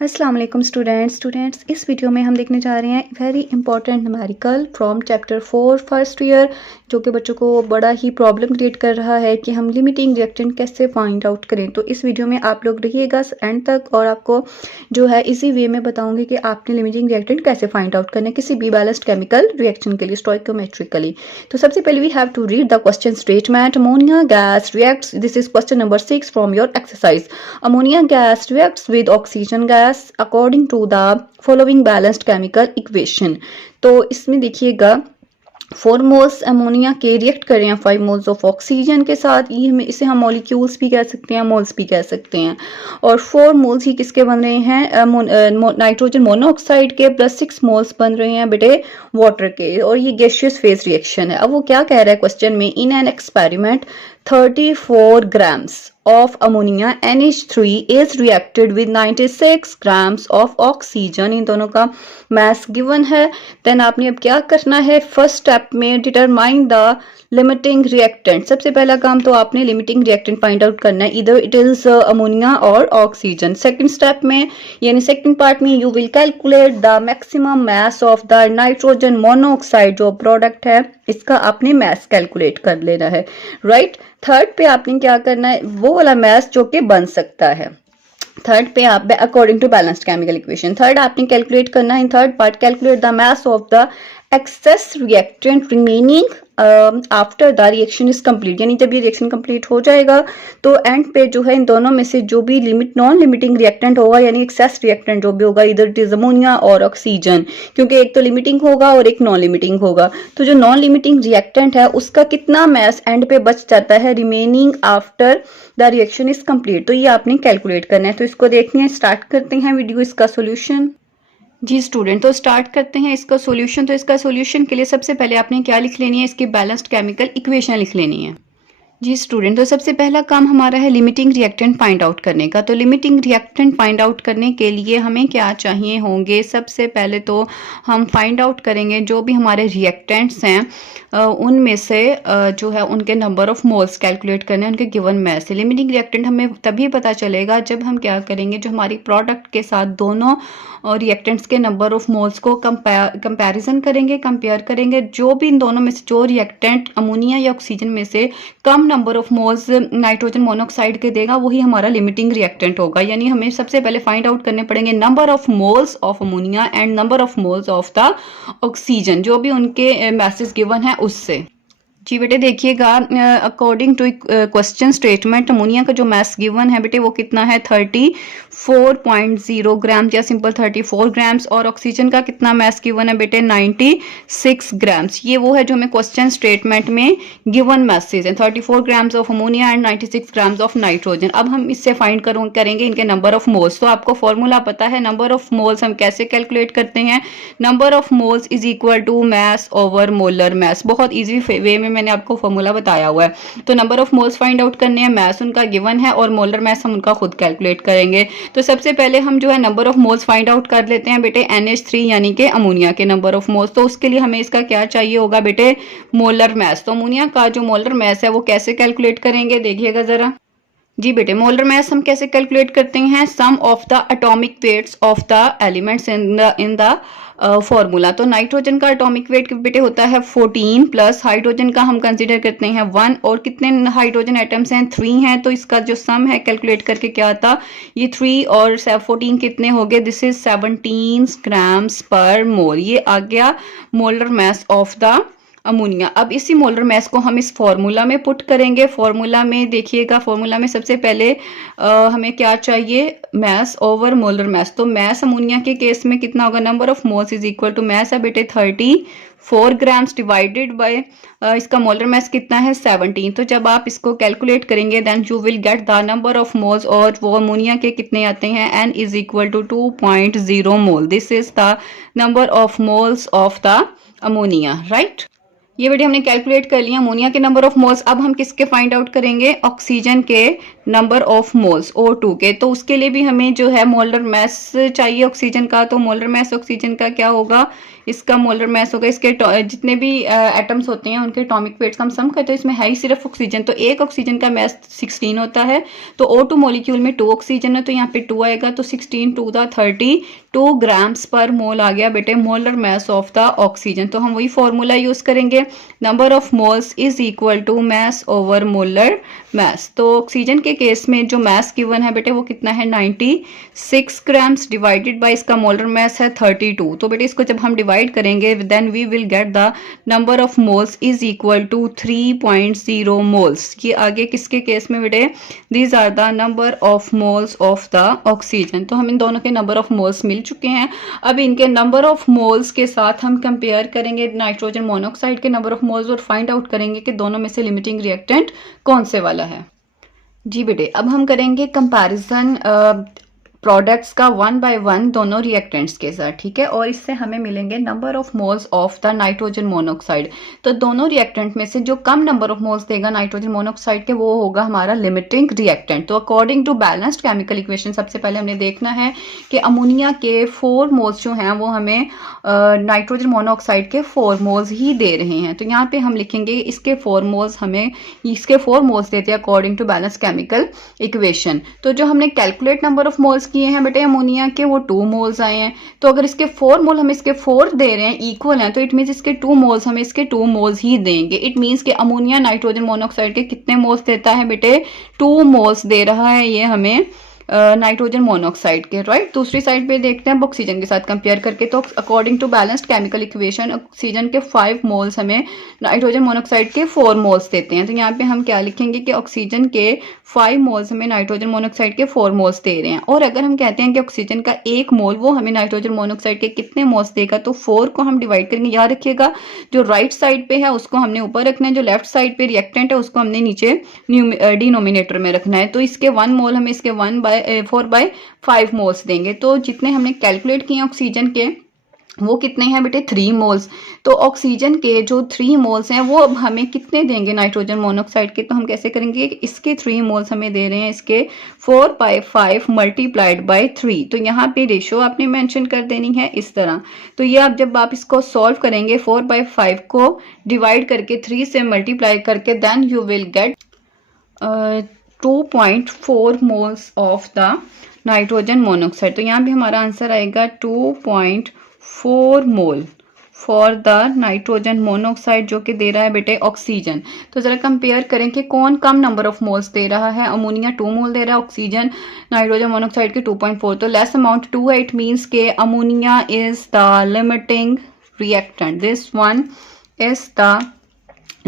अस्सलाम वालेकुम स्टूडेंट्स इस वीडियो में हम देखने जा रहे हैं very important numerical from chapter 4 first year, जो कि बच्चों को बड़ा ही प्रॉब्लम क्रिएट कर रहा है कि हम लिमिटिंग रिएक्टेंट कैसे फाइंड आउट करें। तो इस वीडियो में आप लोग रहिएगा एंड तक और आपको जो है इसी वे में बताऊंगी कि आपने लिमिटिंग रिएक्टेंट कैसे फाइंड आउट करना है किसी भी बैलेंस्ड केमिकल रिएक्शन के लिए स्टोइकोमेट्रिकली। तो सबसे पहले we have to read the question statement. Ammonia gas reacts, this is question number 6 from your exercise. Ammonia gas reacts with oxygen gas according to the following balanced chemical equation। तो इसमें देखिएगा 4 moles ammonia के react कर रहे हैं 5 moles of oxygen के साथ। ये इसे हम मॉलिक्यूल्स भी कह सकते हैं, मोल्स भी कह सकते हैं। और 4 मोल्स ही किसके बन रहे हैं, नाइट्रोजन मोनोऑक्साइड के, प्लस 6 मोल्स बन रहे हैं बेटे वाटर के। और ये गैसियस फेज रिएक्शन है। अब वो क्या कह रहा है क्वेश्चन में, in an experiment 34 grams of ammonia NH3 is reacted with 96 grams of oxygen। इन दोनों का मास गिवन है। देन आपने अब क्या करना है, फर्स्ट स्टेप में डिटरमाइन द लिमिटिंग रिएक्टेंट। सबसे पहला काम तो आपने लिमिटिंग रिएक्टेंट फाइंड आउट करना है, इधर इट इज अमोनिया और ऑक्सीजन। सेकंड स्टेप में यानी सेकंड पार्ट में you will calculate the maximum mass of the nitrogen monoxide, जो प्रोडक्ट है इसका आपने मास कैलकुलेट कर लेना है, राइट। थर्ड पे आपने क्या करना है, वो वाला मास जो कि बन सकता है। थर्ड पे आप according to balanced chemical equation, third आपने कैलकुलेट करना है। In third part calculate the mass of the excess reactant remaining after the reaction is complete. यानी जब ये रिएक्शन कंप्लीट हो जाएगा तो एंड पे जो है इन दोनों में से जो भी नॉन लिमिटिंग रिएक्टेंट होगा यानी एक्सेस रिएक्टेंट जो भी होगा, इधर इट इज अमोनिया और ऑक्सीजन, क्योंकि एक तो लिमिटिंग होगा और एक नॉन लिमिटिंग होगा। तो जो नॉन लिमिटिंग रिएक्टेंट है उसका कितना मास एंड पे बच जाता है remaining after the reaction is complete, तो ये आपने कैलकुलेट करना है। तो इसको देखते हैं, स्टार्ट करते हैं वीडियो इसका सोल्यूशन। जी स्टूडेंट, तो स्टार्ट करते हैं इसका सॉल्यूशन। तो इसका सॉल्यूशन के लिए सबसे पहले आपने क्या लिख लेनी है, इसकी बैलेंस्ड केमिकल इक्वेशन लिख लेनी है। जी स्टूडेंट, तो सबसे पहला काम हमारा है लिमिटिंग रिएक्टेंट फाइंड आउट करने का। तो लिमिटिंग रिएक्टेंट फाइंड आउट करने के लिए हमें क्या चाहिए होंगे, सबसे पहले तो हम फाइंड आउट करेंगे जो भी हमारे रिएक्टेंट्स हैं उनमें से जो है उनके नंबर ऑफ मोल्स कैलकुलेट करने हैं उनके गिवन मास से। लिमिटिंग रिएक्टेंट हमें तभी पता चलेगा जब हम क्या करेंगे, जो हमारी प्रोडक्ट के साथ दोनों रिएक्टेंट्स के नंबर ऑफ मोल्स को कंपैरिजन करेंगे, कंपेयर करेंगे। जो भी इन दोनों में से जो रिएक्टेंट अमोनिया या ऑक्सीजन में से कम number of moles nitrogen monoxide के देगा वही हमारा लिमिटिंग रिएक्टेंट होगा। यानी हमें सबसे पहले फाइंड आउट करने पड़ेंगे number of moles of ammonia and number of moles of the oxygen, जो भी उनके मैसेज गिवन है उससे। जी बेटे देखिएगा, according to question statement ammonia का जो मास गिवन है बेटे वो कितना है 34.0 ग्राम या सिंपल 34 ग्राम्स, और ऑक्सीजन का कितना मास गिवन है बेटे 96 ग्राम्स। ये वो है जो हमें क्वेश्चन स्टेटमेंट में गिवन मैसेज है, 34 grams of ammonia and 96 grams of nitrogen. अब हम इससे फाइंड करेंगे इनके नंबर ऑफ मोल्स। तो आपको फॉर्मूला पता है, नंबर ऑफ मोल्स हम कैसे कैलकुलेट करते हैं, number of moles is equal to mass over molar mass. बहुत ईजी वे में मैंने आपको फॉर्मूला बताया हुआ है। तो number of moles find out करने हैं, मास उनका गिवन है और मोलर मास हम उनका खुद कैलकुलेट करेंगे। तो सबसे पहले हम जो है number of moles find out कर लेते हैं बेटे NH3 यानी कि अमोनिया के नंबर ऑफ मोल्स। तो उसके लिए हमें इसका क्या चाहिए होगा बेटे, मोलर मास। तो अमोनिया का जो मोलर मास है वो कैसे कैलकुलेट करेंगे, देखिएगा जरा। जी बेटे, मोलर मास हम कैसे कैलकुलेट करते हैं, sum of the atomic weights of the elements in the formula. तो नाइट्रोजन का एटॉमिक वेट बेटे होता है 14 प्लस हाइड्रोजन का हम कंसीडर करते हैं 1, और कितने हाइड्रोजन एटम्स हैं 3 हैं। तो इसका जो सम है कैलकुलेट करके क्या आता, ये 3 और 14 कितने हो गए, दिस इज 17 ग्राम्स पर मोल। ये आ गया molar mass of the ammonia. अब इसी मोलर मास को हम इस फॉर्मूला में पुट करेंगे। फॉर्मूला में देखिएगा, फॉर्मूला में सबसे पहले हमें क्या चाहिए, मास ओवर मोलर मास। तो मास अमोनिया के केस में कितना होगा, number of moles is equal to mass है बेटे 34 ग्राम्स डिवाइडेड बाय इसका मोलर मास कितना है 17। तो जब आप इसको कैलकुलेट करेंगे then you will get the number of moles, और वो अमोनिया के कितने आते हैं, n is equal to 2.0 mole. This is the number of moles of the ammonia, right. ये बेटे हमने कैलकुलेट कर लिया अमोनिया के नंबर ऑफ मोल्स। अब हम किसके फाइंड आउट करेंगे, ऑक्सीजन के नंबर ऑफ मोल्स O2 के, तो उसके लिए भी हमें जो है मोलर मास चाहिए ऑक्सीजन का। तो मोलर मास ऑक्सीजन का क्या होगा, इसका मोलर मास होगा, इसके जितने भी एटम्स होते हैं उनके एटॉमिक वेट्स का हम सम करते हैं, इसमें है ही सिर्फ ऑक्सीजन, तो एक ऑक्सीजन का मास 16 होता है। तो O2 मॉलिक्यूल में 2 ऑक्सीजन है, तो यहाँ पे 2 आएगा, तो 16 टू द 32 ग्राम्स पर मोल आ गया बेटे molar mass of the oxygen. तो हम वही फॉर्मूला यूज करेंगे, number of moles is equal to mass over molar mass. तो ऑक्सीजन के केस में जो मास गिवन है बेटे वो कितना है 96 ग्राम्स, डिवाइडेड बाय इसका मोलर मास है 32। तो बेटे इसको जब हम डिवाइड करेंगे then we will get the number of moles is equal to 3.0 moles. ये आगे किसके केस में बेटे, these are the number of moles of the oxygen. तो हम इन दोनों के नंबर ऑफ मोल्स मिल चुके हैं। अब इनके नंबर ऑफ मोल्स के साथ हम कंपेयर करेंगे नाइट्रोजन मोनोऑक्साइड के नंबर ऑफ मोल्स और फाइंड आउट करेंगे कि दोनों में से लिमिटिंग रिएक्टेंट कौन से वाला है। जी बेटे, अब हम करेंगे कंपैरिजन प्रोडक्ट्स का 1 बाय 1 दोनों रिएक्टेंट्स के साथ, ठीक है। और इससे हमें मिलेंगे number of moles of the nitrogen monoxide. तो दोनों रिएक्टेंट में से जो कम नंबर ऑफ मोल्स देगा नाइट्रोजन मोनोऑक्साइड के वो होगा हमारा लिमिटिंग रिएक्टेंट। तो according to balanced chemical equation सबसे पहले हमने देखना है कि अमोनिया के 4 मोल्स जो हैं वो हमें नाइट्रोजन मोनोऑक्साइड के 4 मोल्स ही दे रहे हैं। तो यहाँ पे हम लिखेंगे इसके 4 मोल्स हमें इसके 4 मोल्स देते हैं according to balanced chemical equation. तो जो हमने कैलकुलेट नंबर ऑफ मोल्स किए हैं बेटे अमोनिया के वो 2 मोल्स आए हैं। तो अगर इसके 4 मोल हम इसके 4 दे रहे हैं इक्वल हैं, तो इट मीन्स इसके 2 मोल्स हमें इसके 2 मोल्स ही देंगे। इट मीन्स कि अमोनिया नाइट्रोजन मोनोऑक्साइड के कितने मोल्स देता है बेटे, 2 मोल्स दे रहा है ये हमें नाइट्रोजन मोनोऑक्साइड के, राइट। दूसरी साइड पे देखते हैं ऑक्सीजन के साथ कंपेयर करके। तो according to balanced chemical equation oxygen के 5 मोल्स हमें नाइट्रोजन मोनोऑक्साइड के 4 मोल्स देते हैं। तो यहाँ पे हम क्या लिखेंगे कि ऑक्सीजन के 5 मोल्स हमें नाइट्रोजन मोनोऑक्साइड के 4 मोल्स दे रहे हैं। और अगर हम कहते हैं कि ऑक्सीजन का 1 मोल वो हमें नाइट्रोजन मोनोऑक्साइड के कितने मोल्स देगा, तो 4 को हम डिवाइड करेंगे। याद रखिएगा जो राइट साइड पे है उसको हमने ऊपर रखना है, जो लेफ्ट साइड पे रिएक्टेंट है उसको हमने नीचे डिनोमिनेटर में रखना है। तो इसके 1 मोल हमें इसके 4/5 मोल्स देंगे। तो जितने हमने कैलकुलेट किए ऑक्सीजन के वो कितने हैं बेटे 3 मोल्स। तो ऑक्सीजन के जो 3 मोल्स हैं वो अब हमें कितने देंगे नाइट्रोजन मोनोऑक्साइड के, तो हम कैसे करेंगे कि इसके 3 मोल्स हमें दे रहे हैं इसके 4/5 मल्टीप्लाइड बाय 3। तो यहाँ पे रेशियो आपने मेंशन कर देनी है इस तरह। तो ये आप जब आप इसको सॉल्व करेंगे 4/5 को डिवाइड करके 3 से मल्टीप्लाई करके then you will get 2.4 moles of the nitrogen monoxide. तो यहाँ भी हमारा आंसर आएगा 2.4 mole for the nitrogen monoxide जो कि दे रहा है बेटे ऑक्सीजन। तो जरा कंपेयर करें कि कौन कम नंबर ऑफ मोल्स दे रहा है। अमोनिया 2 मोल दे रहा है, ऑक्सीजन नाइट्रोजन मोनोऑक्साइड के 2.4। तो लेस अमाउंट 2 है, इट मीन्स के ammonia is the limiting reactant. This one is the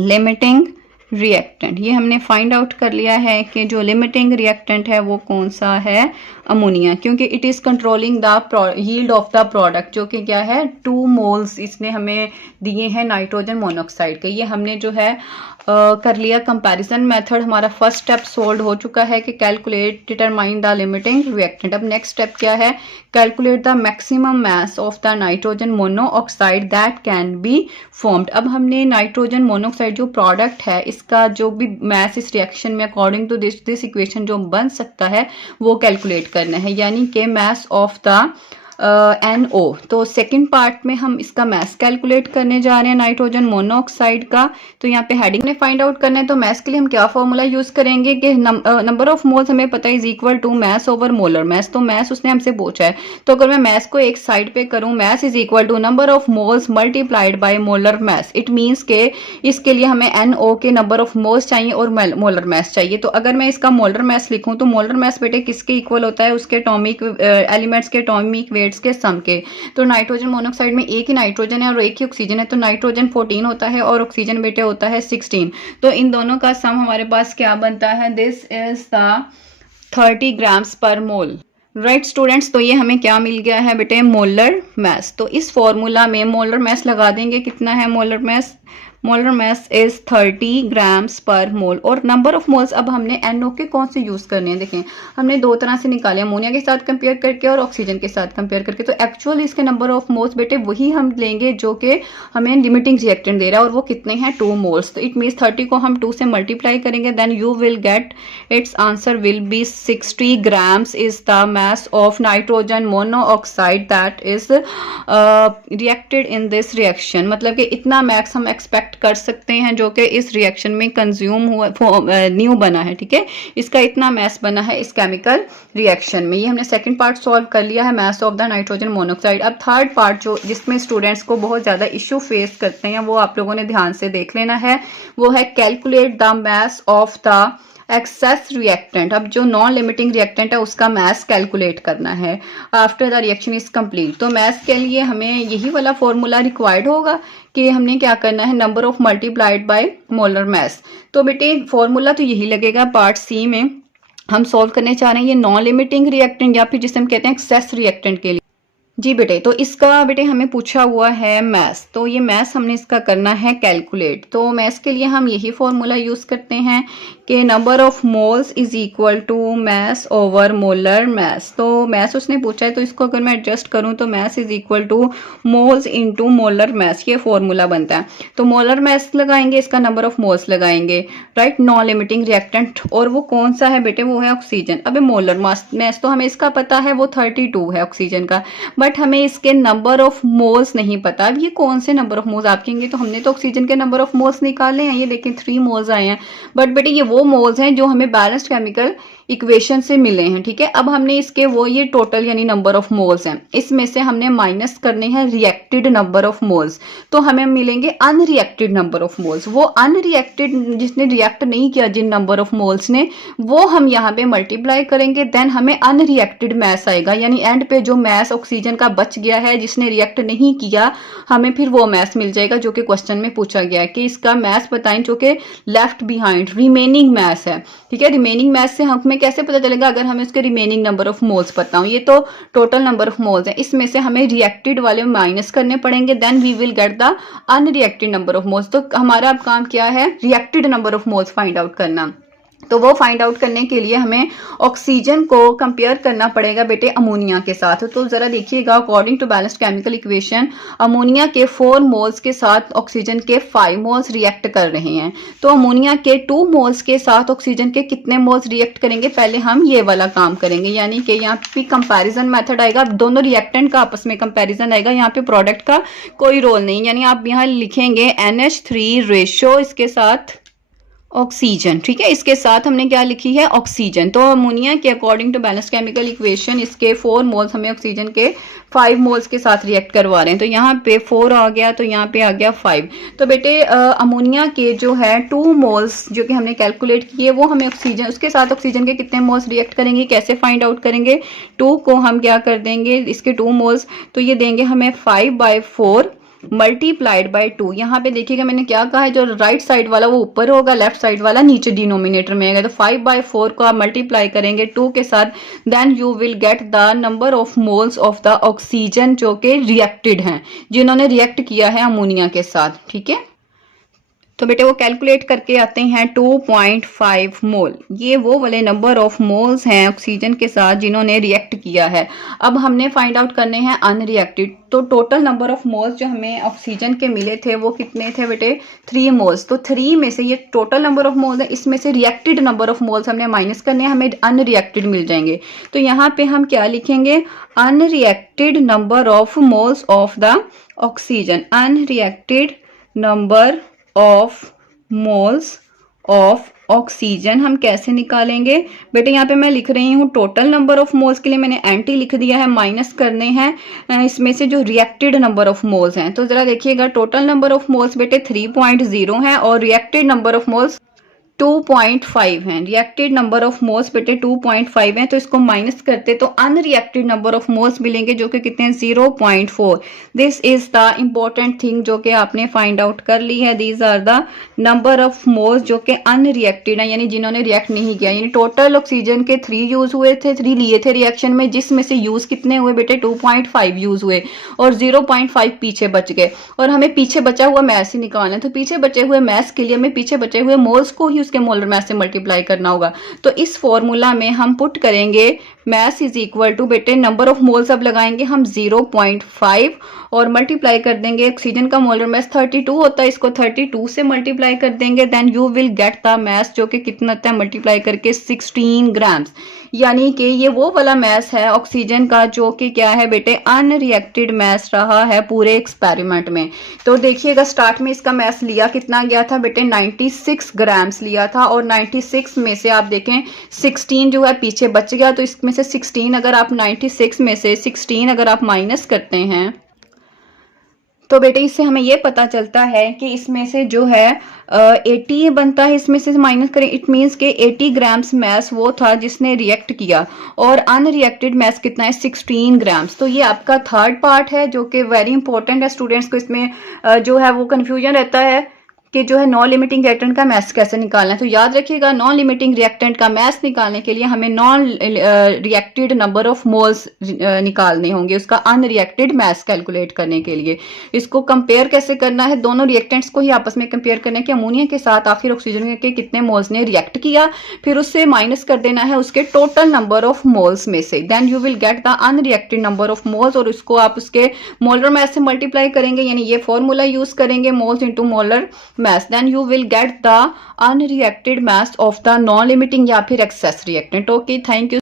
limiting reactant. ये हमने फाइंड आउट कर लिया है कि जो लिमिटिंग रिएक्टेंट है वो कौन सा है, अमोनिया, क्योंकि it is controlling the yield of the product जो कि क्या है 2 मोल्स इसने हमें दिए हैं नाइट्रोजन मोनोऑक्साइड के। ये हमने जो है कर लिया कंपैरिजन मेथड। हमारा फर्स्ट स्टेप सोल्व हो चुका है कि calculate determine the limiting reactant. अब नेक्स्ट स्टेप क्या है, calculate the maximum mass of the nitrogen monoxide that can be formed. अब हमने नाइट्रोजन मोनोऑक्साइड जो प्रोडक्ट है इसका जो भी मास इस रिएक्शन में अकॉर्डिंग टू दिस इक्वेशन जो बन सकता है वो कैलकुलेट करना है, यानी कि मास ऑफ द NO। तो सेकंड पार्ट में हम इसका मास कैलकुलेट करने जा रहे हैं नाइट्रोजन मोनोऑक्साइड का। तो यहाँ पे हेडिंग में फाइंड आउट करना है। तो मास के लिए हम क्या फॉर्मूला यूज करेंगे कि नंबर ऑफ मोल्स हमें पता है is equal to mass over molar mass. तो मास उसने हमसे पूछा है, तो अगर मैं मास को एक साइड पे करूं, mass is equal to number of moles multiplied by molar mass. It means के इसके लिए हमें NO के नंबर ऑफ मोल्स चाहिए और मोलर मास चाहिए। तो अगर मैं इसका मोलर मास लिखूं तो मोलर मास बेटे किसके इक्वल होता है, उसके एटॉमिक एलिमेंट्स के एटॉमिक वेट के सम के। तो नाइट्रोजन मोनोऑक्साइड में एक ही नाइट्रोजन है और एक ही ऑक्सीजन है, तो नाइट्रोजन 14 होता है और ऑक्सीजन बेटे होता है 16। तो इन दोनों का सम हमारे पास क्या बनता है, दिस इज द 30 ग्राम्स पर मोल, राइट स्टूडेंट्स। तो ये हमें क्या मिल गया है बेटे, मोलर मास। तो इस फॉर्मूला में मोलर मास लगा देंगे, कितना है molar mass molar mass is 30 grams पर मोल। और नंबर ऑफ मोल्स अब हमने NO के कौन से यूज करने हैं, देखें हमने दो तरह से निकाले, अमोनिया के साथ कंपेयर करके और ऑक्सीजन के साथ कंपेयर करके। तो एक्चुअली इसके नंबर ऑफ मोल्स बेटे वही हम लेंगे जो कि हमें लिमिटिंग रिएक्टेंट दे रहा है, और वो कितने हैं 2 मोल्स। तो इट मीन्स 30 को हम 2 से मल्टीप्लाई करेंगे, then you will get its answer will be 60 grams is the mass of nitrogen monoxide that is reacted in this reaction. मतलब कि इतना मैक्स हम एक्सपेक्ट कर सकते हैं जो कि इस रिएक्शन में कंज्यूम हुआ न्यू बना है, ठीक है, इसका इतना मैस बना है इस केमिकल रिएक्शन में। ये हमने सेकंड पार्ट सॉल्व कर लिया है, मास ऑफ द नाइट्रोजन मोनोऑक्साइड। अब थर्ड पार्ट जो जिसमें स्टूडेंट्स को बहुत ज्यादा इश्यू फेस करते हैं वो आप लोगों ने ध्यान से देख लेना है, वो है calculate the mass of the excess reactant. अब जो नॉन लिमिटिंग रिएक्टेंट है उसका मास कैलकुलेट करना है after the reaction is complete. तो मास के लिए हमें यही वाला फॉर्मूला रिक्वायर्ड होगा कि हमने क्या करना है, number of multiplied by molar mass. तो बेटे फॉर्मूला तो यही लगेगा। पार्ट सी में हम सॉल्व करने चाह रहे हैं ये नॉन लिमिटिंग रिएक्टेंट या फिर जिसे हम कहते हैं एक्सेस रिएक्टेंट के लिए। जी बेटे, तो इसका बेटे हमें पूछा हुआ है मैस, तो ये मैस हमने इसका करना है कैलकुलेट। तो मैस के लिए हम यही फॉर्मूला यूज करते हैं कि number of moles is equal to mass over molar mass. तो मैस उसने पूछा है तो इसको अगर मैं एडजस्ट करूं तो mass is equal to moles into molar mass, ये फॉर्मूला बनता है। तो मोलर मैस लगाएंगे, इसका नंबर ऑफ मोल्स लगाएंगे, राइट, नॉन लिमिटिंग रिएक्टेंट, और वो कौन सा है बेटे, वो है ऑक्सीजन। अबे मोलर मैस तो हमें इसका पता है वो 32 है ऑक्सीजन का, बट हमें इसके नंबर ऑफ मोल्स नहीं पता। अब ये कौन से नंबर ऑफ मोल्स आप कहेंगे, तो हमने तो ऑक्सीजन के नंबर ऑफ मोल्स निकाले हैं, ये देखें 3 मोल्स आए हैं, बट बेटे ये वो मोल्स हैं जो हमें बैलेंस्ड केमिकल इक्वेशन से मिले हैं, ठीक है। अब हमने इसके वो ये टोटल यानी नंबर ऑफ मोल्स हैं, इसमें से हमने माइनस करने हैं रिएक्टेड नंबर ऑफ मोल्स, तो हमें मिलेंगे अनरिएक्टेड नंबर ऑफ मोल्स। वो अनरिएक्टेड जिसने रिएक्ट नहीं किया जिन नंबर ऑफ मोल्स ने, वो हम यहाँ पे मल्टीप्लाई करेंगे, देन हमें अनरिएक्टेड मैस आएगा, यानी एंड पे जो मैस ऑक्सीजन का बच गया है जिसने रिएक्ट नहीं किया, हमें फिर वो मैस मिल जाएगा जो कि क्वेश्चन में पूछा गया है कि इसका मैस बताएं जो कि लेफ्ट बिहाइंड रिमेनिंग मैस है, ठीक है। रिमेनिंग मैस से हमें कैसे पता चलेगा, अगर हमें उसके रिमेनिंग नंबर ऑफ मोल्स पता हो। ये तो टोटल नंबर ऑफ मोल्स है, इसमें से हमें रिएक्टेड वाले माइनस करने पड़ेंगे, then we will get the unreacted number of moles. तो हमारा अब काम क्या है, reacted number of moles find out करना। तो वो फाइंड आउट करने के लिए हमें ऑक्सीजन को कंपेयर करना पड़ेगा बेटे अमोनिया के साथ। तो जरा देखिएगा, according to balanced chemical equation ammonia के 4 मोल्स के साथ ऑक्सीजन के 5 मोल्स रिएक्ट कर रहे हैं। तो अमोनिया के 2 मोल्स के साथ ऑक्सीजन के कितने मोल्स रिएक्ट करेंगे, पहले हम ये वाला काम करेंगे, यानी कि यहाँ पे कंपैरिजन मेथड आएगा, दोनों रिएक्टेंट का आपस में कंपैरिजन आएगा, यहाँ पे प्रोडक्ट का कोई रोल नहीं, यानी आप यहाँ लिखेंगे NH3 रेशो इसके साथ ऑक्सीजन, ठीक है, इसके साथ हमने क्या लिखी है ऑक्सीजन। तो अमोनिया के according to balanced chemical equation इसके 4 मोल्स हमें ऑक्सीजन के 5 मोल्स के साथ रिएक्ट करवा रहे हैं। तो यहाँ पे 4 आ गया, तो यहाँ पे आ गया 5। तो बेटे अमोनिया के जो है 2 मोल्स जो कि हमने कैलकुलेट किए, वो हमें ऑक्सीजन उसके साथ ऑक्सीजन के कितने मोल्स रिएक्ट करेंगे, कैसे फाइंड आउट करेंगे, 2 को हम क्या कर देंगे इसके 2 मोल्स, तो ये देंगे हमें 5/4 मल्टीप्लाइड बाय 2। यहाँ पे देखिएगा मैंने क्या कहा है, जो राइट साइड वाला वो ऊपर होगा, लेफ्ट साइड वाला नीचे डिनोमिनेटर में आएगा। तो 5/4 को आप मल्टीप्लाई करेंगे 2 के साथ, then you will get the number of moles of the oxygen जो कि रिएक्टेड हैं, जिन्होंने रिएक्ट किया है अमोनिया के साथ, ठीक है। तो बेटे वो कैलकुलेट करके आते हैं 2.5 मोल, ये वो वाले नंबर ऑफ मोल्स हैं ऑक्सीजन के साथ जिन्होंने रिएक्ट किया है। अब हमने फाइंड आउट करने हैं अनरिएक्टेड। तो टोटल नंबर ऑफ मोल्स जो हमें ऑक्सीजन के मिले थे वो कितने थे बेटे, 3 मोल्स। तो 3 में से ये टोटल नंबर ऑफ मोल्स है, इसमें से रिएक्टेड नंबर ऑफ मोल्स हमने माइनस करने हैं, हमें अनरिएक्टेड मिल जाएंगे। तो यहाँ पे हम क्या लिखेंगे, unreacted number of moles of the oxygen, unreacted number of moles of oxygen हम कैसे निकालेंगे बेटे, यहाँ पे मैं लिख रही हूँ टोटल नंबर ऑफ मोल्स के लिए मैंने एंटी लिख दिया है, माइनस करने हैं इसमें से जो रिएक्टेड नंबर ऑफ मोल्स हैं। तो जरा देखिएगा, टोटल नंबर ऑफ मोल्स बेटे 3.0 है और रिएक्टेड नंबर ऑफ मोल्स 2.5 हैं। रिएक्टेड नंबर ऑफ मोल्स बेटे 2.5 हैं, तो इसको माइनस करते तो अनरिएक्टेड नंबर ऑफ मोल्स मिलेंगे जो कि कितने हैं 0.4। This is the important thing जो कि आपने फाइंड आउट कर ली है। These are the number of moles जो कि अनरिएक्टेड है, यानी जिन्होंने रिएक्ट नहीं किया। यानी टोटल ऑक्सीजन के 3 यूज हुए थे, 3 लिए थे रिएक्शन में, जिसमें से यूज कितने हुए बेटे 2.5 यूज हुए और 0.5 पीछे बच गए। और हमें पीछे बचा हुआ मैस ही निकालना है, तो पीछे बचे हुए मैस के लिए हमें पीछे बचे हुए मोल्स को ही उसके मोलर मैस से मल्टीप्लाई करना होगा। तो इस फॉर्मूला में हम पुट करेंगे मैस इज इक्वल टू बेटे नंबर ऑफ मोल्स अब लगाएंगे हम 0.5 और मल्टीप्लाई कर देंगे। ऑक्सीजन का मोलर मैस 32 होता है, इसको 32 से मल्टीप्लाई कर देंगे, then you will get the mass जो कि कितना होता है मल्टीप्लाई करके 16 ग्राम्स। यानी कि ये वो वाला मैस है ऑक्सीजन का जो कि क्या है बेटे अनरिएक्टेड मैस रहा है पूरे एक्सपेरिमेंट में। तो देखिएगा स्टार्ट में इसका मैस लिया कितना गया था बेटे 96 ग्राम्स लिया था, और 96 में से आप देखें 16 जो है पीछे बच गया। तो इसमें से 16 अगर आप 96 में से 16 अगर आप माइनस करते हैं तो बेटे इससे हमें ये पता चलता है कि इसमें से जो है 80 बनता है, इसमें से माइनस करें, इट मीन्स के 80 ग्राम्स मैस वो था जिसने रिएक्ट किया, और अनरिएक्टेड मैस कितना है 16 ग्राम्स। तो ये आपका थर्ड पार्ट है जो कि वेरी इंपॉर्टेंट है स्टूडेंट्स को। इसमें जो है वो कन्फ्यूजन रहता है कि जो है नॉन लिमिटिंग रिएक्टेंट का मैस कैसे निकालना है। तो याद रखिएगा नॉन लिमिटिंग रिएक्टेंट का मैस निकालने के लिए हमें non reacted number of moles निकालने होंगे उसका अनरिएक्टेड मैस कैलकुलेट करने के लिए। इसको कंपेयर कैसे करना है, दोनों रिएक्टेंट्स को ही आपस में कंपेयर करना है कि अमोनिया के साथ आखिर ऑक्सीजन के कितने मोल्स ने रिएक्ट किया, फिर उससे माइनस कर देना है उसके टोटल नंबर ऑफ मोल्स में से, then you will get the unreacted number of moles, और इसको आप उसके मोलर मैस से मल्टीप्लाई करेंगे, यानी ये फॉर्मूला यूज करेंगे moles into molar mass, then you will get the unreacted mass of the non-limiting या फिर excess reactant. Okay, thank you.